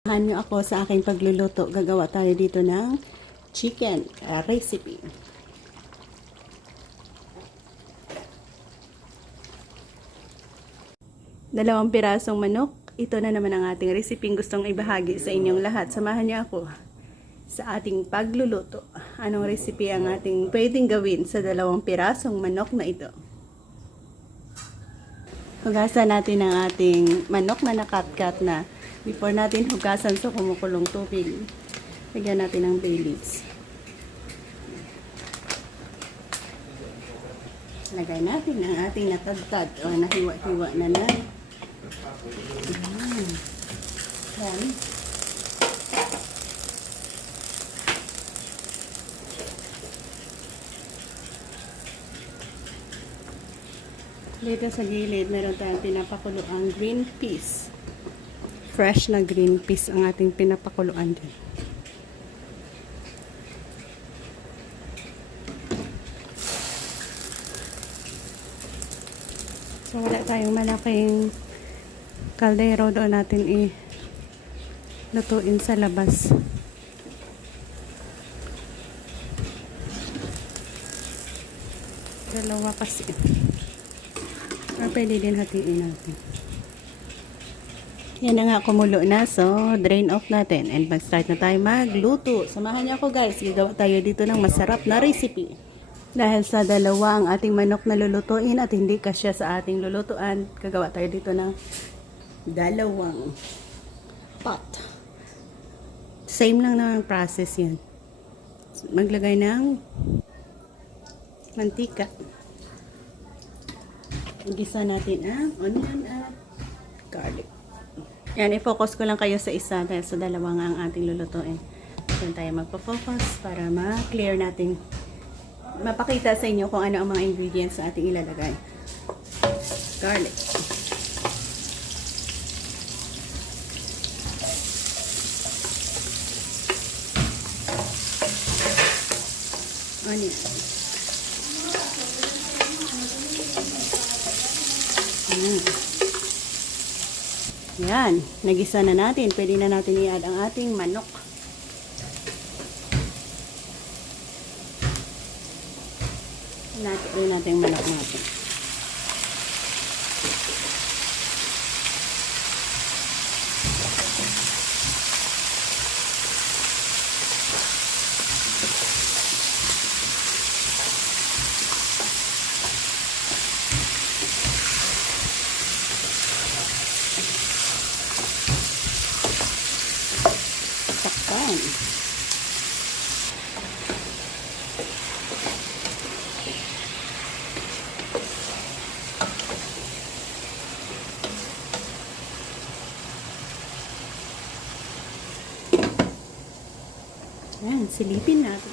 Samahan niyo ako sa aking pagluluto. Gagawa tayo dito ng chicken recipe. Dalawang pirasong manok. Ito na naman ang ating recipe gustong ibahagi sa inyong lahat. Samahan niyo ako sa ating pagluluto. Anong recipe ang ating pwedeng gawin sa dalawang pirasong manok na ito? Hugasan natin ang ating manok na nakat-cut na. Before natin hugasan sa kumukulong tubig, lagyan natin ng bay leaves. Lagay natin ang ating natadtad o nahiwa-hiwa na. Yan. Dito sa gilid, meron tayong pinapakulo ang green peas. Fresh na green peas ang ating pinapakuluan din. So wala tayong malaking kaldero, doon natin lutuin sa labas. Dalawa kasi. Or pwede din hatiin natin. Yan na nga, kumulo na. So, drain off natin. And mag-start na tayo magluto. Samahan niyo ako guys. Gagawa tayo dito ng masarap na recipe. Dahil sa dalawa ang ating manok na lulutuin at hindi kasya sa ating lulutuan, gagawa tayo dito ng dalawang pot. Same lang naman process yan. Maglagay ng mantika. Igisa natin ang onion at garlic. Yan, i-focus ko lang kayo sa isa dahil sa dalawa nga ang ating lulutuin. Doon tayo magpa-focus para ma-clear natin, mapakita sa inyo kung ano ang mga ingredients sa ating ilalagay. Garlic. Onion. Yan, nagisa na natin. Pwede na natin i-add ang ating manok. Natin natin yung manok natin. Takpan. Yan, silipin natin.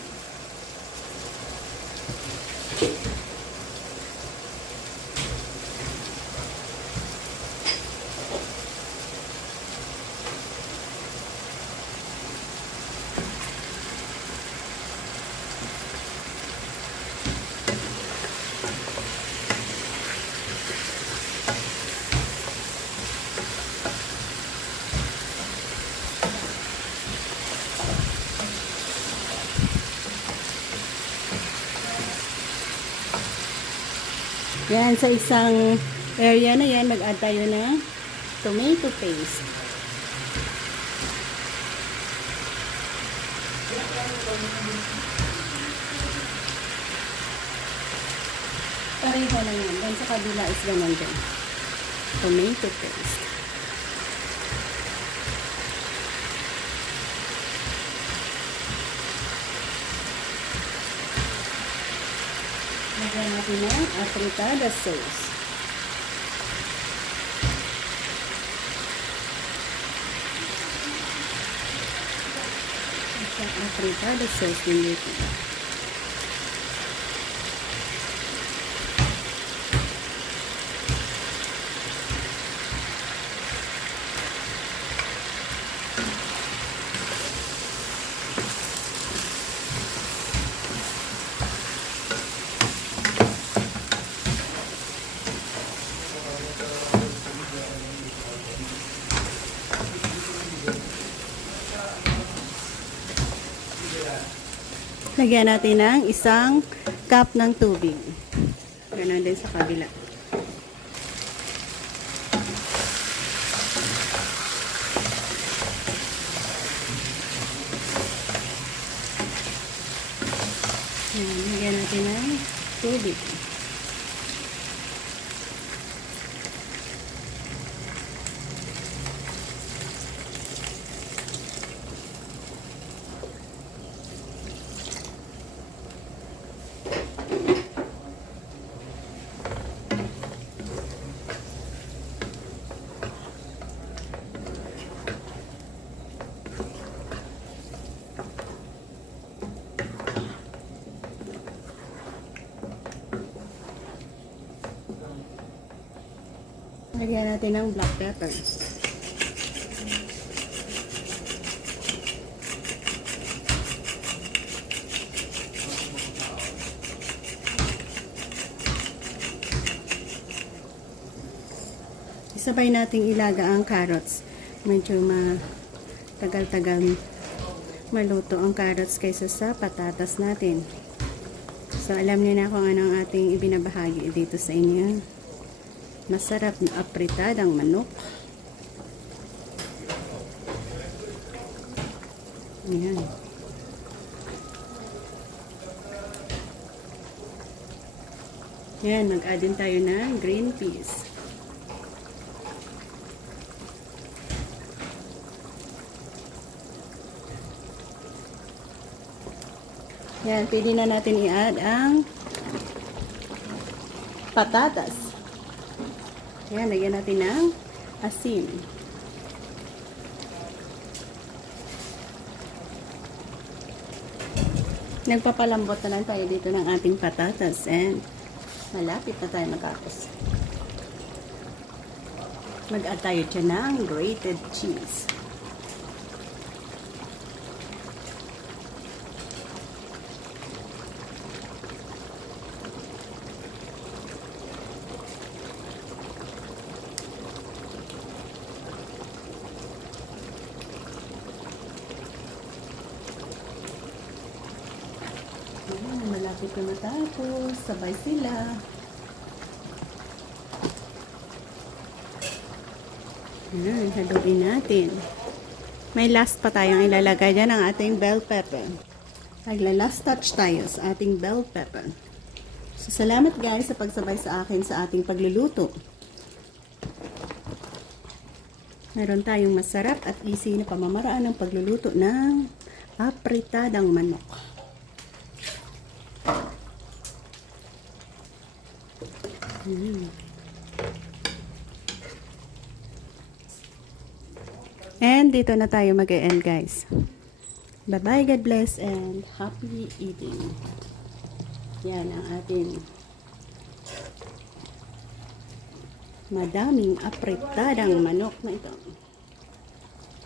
Yan, sa isang area na yan, mag-add tayo ng tomato paste. Pareho lang yan. Dan sa kabila is ganun din. Tomato paste. Lagyan natin ng afritada sauce. Afritada sauce din dito. Lagyan natin ng isang cup ng tubig. Ganon din sa kabila. Yan, lagyan natin ng tubig. Lagyan natin ng black pepper. Isabay nating ilaga ang carrots. Medyo tagal-tagal maluto ang carrots kaysa sa patatas natin. So, alam niyo na kung anong ating ibinabahagi dito sa inyo. Masarap na apritadang manok. Ayan. Ayan, mag-add din tayo ng green peas. Ayan, pwede na natin i-add ang patatas. Ayan, lagyan natin ng asin. Nagpapalambot na lang tayo dito ng ating patatas and malapit na tayo magkapos. Mag-add tayo dyan ng grated cheese. Malapit na matapos. Sabay sila. Ayan, haluin natin. May last pa tayong ilalagay dyan ang ating bell pepper. Last touch tayo sa ating bell pepper. So, salamat guys sa pagsabay sa akin sa ating pagluluto. Meron tayong masarap at easy na pamamaraan ng pagluluto ng apritadang manok. And dito na tayo mag-e-end guys. Bye-bye, God bless, and happy eating. Yan ang ating madaming apritadang manok na ito.